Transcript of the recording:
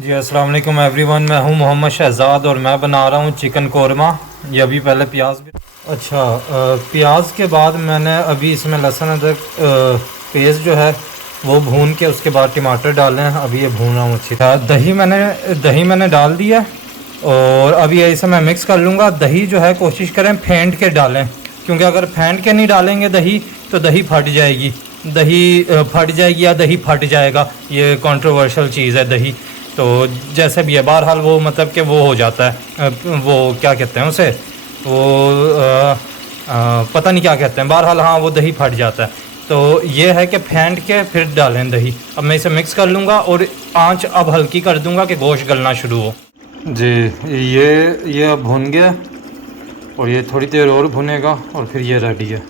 जी अस्सलाम वालेकुम एवरीवन, मैं हूं मोहम्मद शहजाद और मैं बना रहा हूं चिकन कौरमा। ये अभी पहले प्याज भी अच्छा प्याज के बाद मैंने अभी इसमें लहसुन अदरक पेस्ट जो है वो भून के उसके बाद टमाटर डाले हैं। अभी ये भून रहा हूँ अच्छी तरह। दही मैंने डाल दिया और अभी इसे मैं मिक्स कर लूँगा। दही जो है कोशिश करें फेंट के डालें, क्योंकि अगर फेंट के नहीं डालेंगे दही तो दही फट जाएगी। दही फट जाएगी या दही फट जाएगा, ये कंट्रोवर्शियल चीज़ है दही। तो जैसे भी है, बहरहाल वो मतलब कि वो हो जाता है, वो क्या कहते हैं उसे, वो पता नहीं क्या कहते हैं, बहरहाल हाँ वो दही फट जाता है। तो ये है कि फेंट के फिर डालें दही। अब मैं इसे मिक्स कर लूँगा और आंच अब हल्की कर दूँगा कि गोश्त गलना शुरू हो। जी ये अब भुन गया और ये थोड़ी देर और भुनेगा और फिर ये रेडी है।